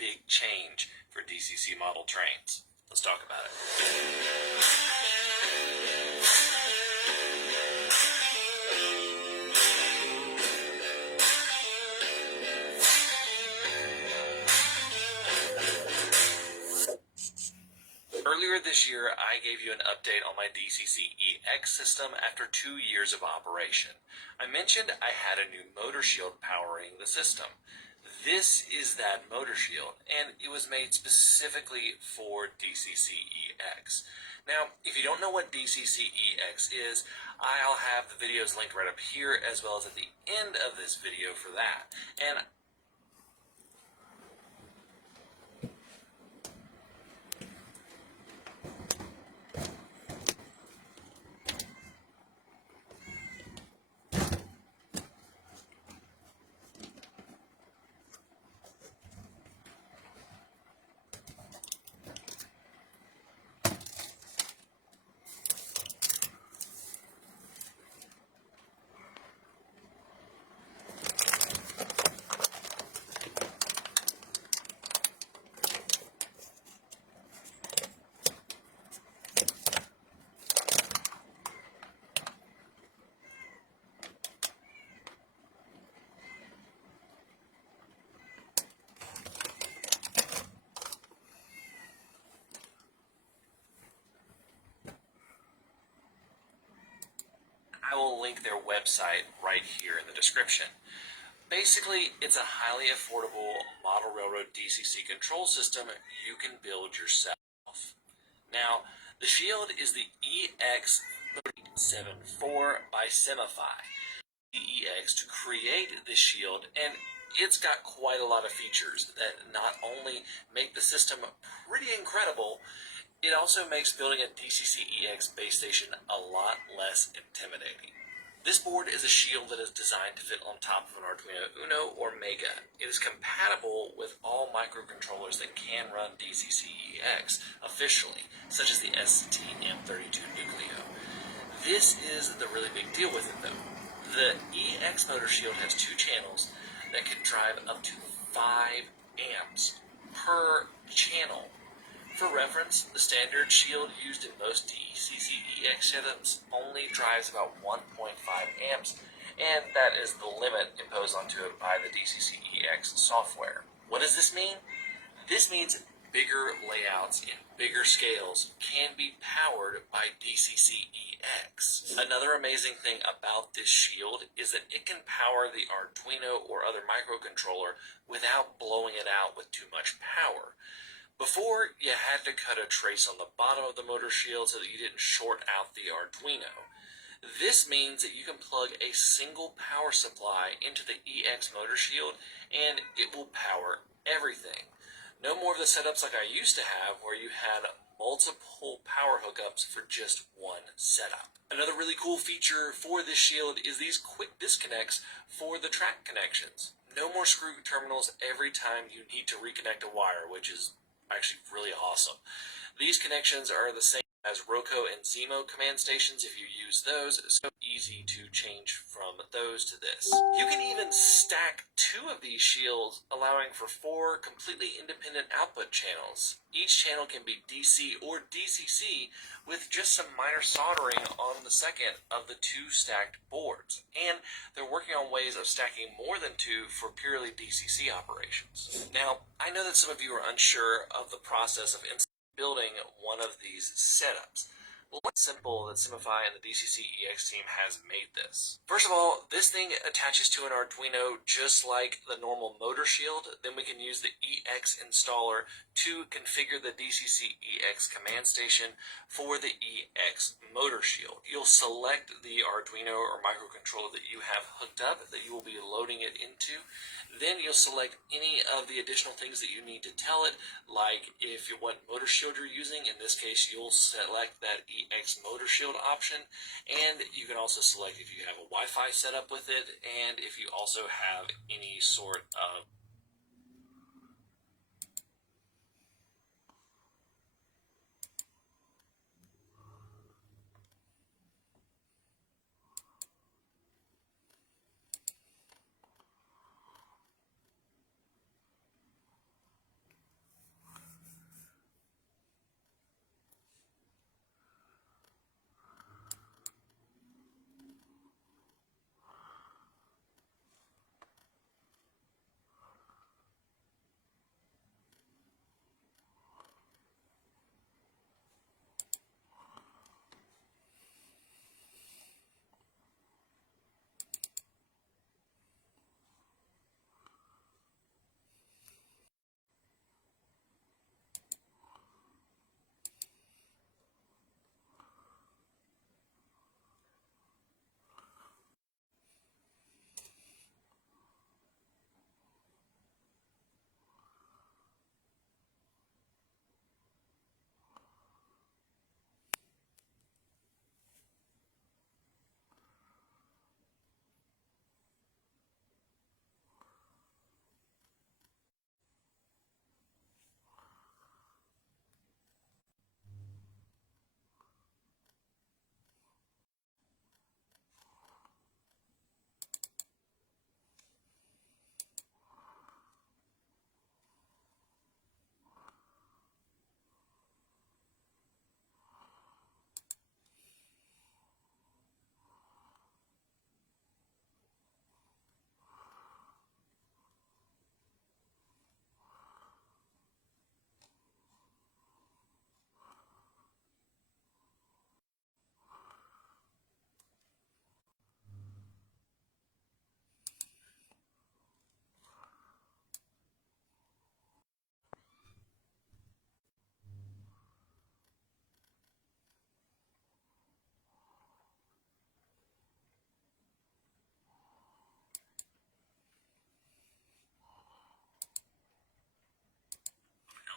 big change for DCC model trains. Let's talk about it. Earlier this year, I gave you an update on my DCC-EX system after 2 years of operation. I mentioned I had a new motor shield powering the system. This is that motor shield, and it was made specifically for DCC-EX. Now, if you don't know what DCC-EX is, I'll have the videos linked right up here as well as at the end of this video for that. And I will link their website right here in the description. Basically, it's a highly affordable model railroad DCC control system you can build yourself. Now, the shield is the EX374 by Semify. EX to create the shield, and it's got quite a lot of features that not only make the system pretty incredible, it also makes building a DCC-EX base station a lot less intimidating. This board is a shield that is designed to fit on top of an Arduino Uno or Mega. It is compatible with all microcontrollers that can run DCC-EX officially, such as the STM32 Nucleo. This is the really big deal with it though. The EX motor shield has 2 channels that can drive up to 5 amps per channel. For reference, the standard shield used in most DCC-EX setups only drives about 1.5 amps, and that is the limit imposed onto it by the DCC-EX software. What does this mean? This means bigger layouts in bigger scales can be powered by DCC-EX. Another amazing thing about this shield is that it can power the Arduino or other microcontroller without blowing it out with too much power. Before, you had to cut a trace on the bottom of the motor shield so that you didn't short out the Arduino. This means that you can plug a single power supply into the EX motor shield and it will power everything. No more of the setups like I used to have where you had multiple power hookups for just one setup. Another really cool feature for this shield is these quick disconnects for the track connections. No more screw terminals every time you need to reconnect a wire, which is actually really awesome. These connections are the same as Roku and Zemo command stations if you use those, so easy to change from those to this. You can even stack 2 of these shields, allowing for 4 completely independent output channels. Each channel can be DC or DCC with just some minor soldering on the second of the 2 stacked boards. And they're working on ways of stacking more than 2 for purely DCC operations. Now, I know that some of you are unsure of the process of building one of these setups. Well, it's simple that Semify and the DCC-EX team has made this. First of all, this thing attaches to an Arduino just like the normal motor shield. Then we can use the EX installer to configure the DCC-EX command station for the EX motor shield. You'll select the Arduino or microcontroller that you have hooked up that you will be loading it into. Then you'll select any of the additional things that you need to tell it, like if you what motor shield you're using. In this case, you'll select that EX motor shield option, and you can also select if you have a Wi-Fi setup with it, and if you also have any sort of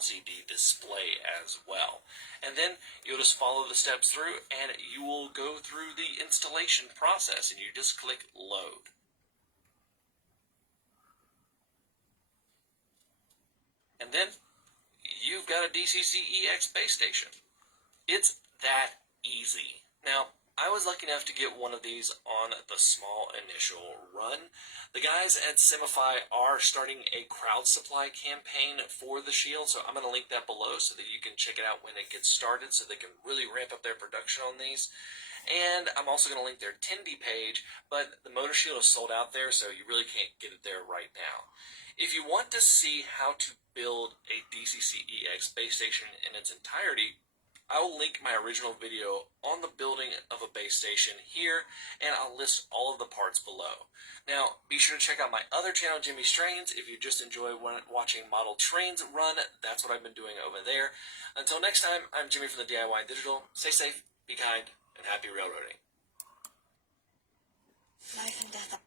LCD display as well. And then you'll just follow the steps through and you will go through the installation process, and you just click load. And then you've got a DCC-EX base station. It's that easy. Now, I was lucky enough to get one of these on the small initial run. The guys at Semify are starting a crowd supply campaign for the Shield, so I'm going to link that below so that you can check it out when it gets started, so they can really ramp up their production on these. And I'm also going to link their Tindy page, but the Motor Shield is sold out there, so you really can't get it there right now. If you want to see how to build a DCC-EX base station in its entirety, I will link my original video on the building of a base station here, and I'll list all of the parts below. Now, be sure to check out my other channel, Jimmy's Trains. If you just enjoy watching model trains run, that's what I've been doing over there. Until next time, I'm Jimmy from the DIY Digital. Stay safe, be kind, and happy railroading. Life and death.